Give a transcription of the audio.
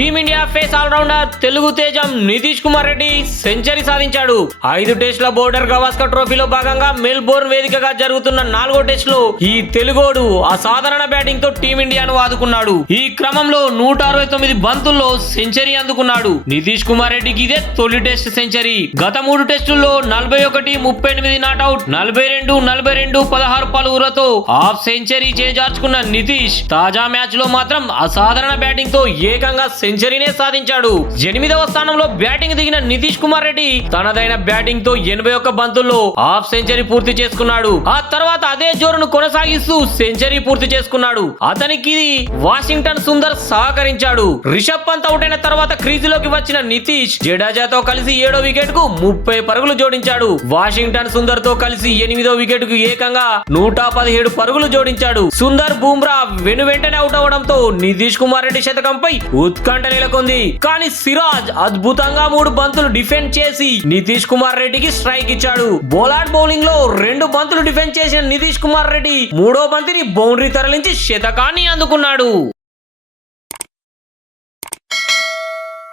Team India face allrounder Telugu తేజం Nitish Kumar Reddy century సాధించాడు. 5 టెస్టుల బోర్డర్ గవాస్కర్ ట్రోఫీలో భాగంగా మెల్బోర్న్ వేదికగా జరుగుతున్న 4వ టెస్ట్ లో ఈ తెలుగోడు అసాధారణ బ్యాటింగ్ తో టీమిండియాను ఆదుకున్నాడు. ఈ క్రమంలో 169 బంతుల్లో సెంచరీ అందుకున్నాడు. నితీష్ కుమార్ రెడ్డికి ఇదే తొలి టెస్ట్ సెంచరీ. గత 3 టెస్టుల్లో 41, 38 నాట్అవుట్, 42, 42, 16 పలువురతో హాఫ్ సెంచరీ చేజార్చుకున్న నితీష్ తాజా మ్యాచ్ లో మాత్రం అసాధారణ బ్యాటింగ్ తో ఏకంగా సెంచరీనే సాధించాడు. 8వ స్థానంలో బ్యాటింగ్ దిగిన నితీష్ కుమార్ రెడ్డి తనదైన బ్యాటింగ్ తో 81 బంతుల్లో హాఫ్ సెంచరీ పూర్తి చేసుకున్నాడు. ఆ తర్వాత అదే జోరును కొనసాగిస్తూ సెంచరీ పూర్తి చేసుకున్నాడు. అతనికి వాషింగ్టన్ సుందర్ సహకరించాడు. రిషబ్ పంత్ అవుట్ అయిన తర్వాత క్రీజులోకి వచ్చిన నితీష్ జడేజాతో కలిసి 7వ వికెట్ కు 30 పరుగులు జోడించాడు. వాషింగ్టన్ సుందర్ తో కలిసి 8వ వికెట్ కు ఏకంగా 117 పరుగులు జోడించాడు. సుందర్, బూమ్రా వెంటనే అవుట్ అవడంతో నితీష్ కుమార్ రెడ్డి శతకంపై ఉత్కంఠ నెలకొంది. కానీ సిరాజ్ అద్భుతంగా 3 బంతులు డిఫెండ్ చేసి నితీష్ కుమార్ రెడ్డికి స్ట్రైక్ ఇచ్చాడు. బౌలర్ బౌలింగ్ లో 2 బంతులు డిఫెండ్ చేసిన నితీష్ కుమార్ రెడ్డి 3వ బంతిని బౌండరీ తరలించి శతకాన్ని అందుకున్నాడు.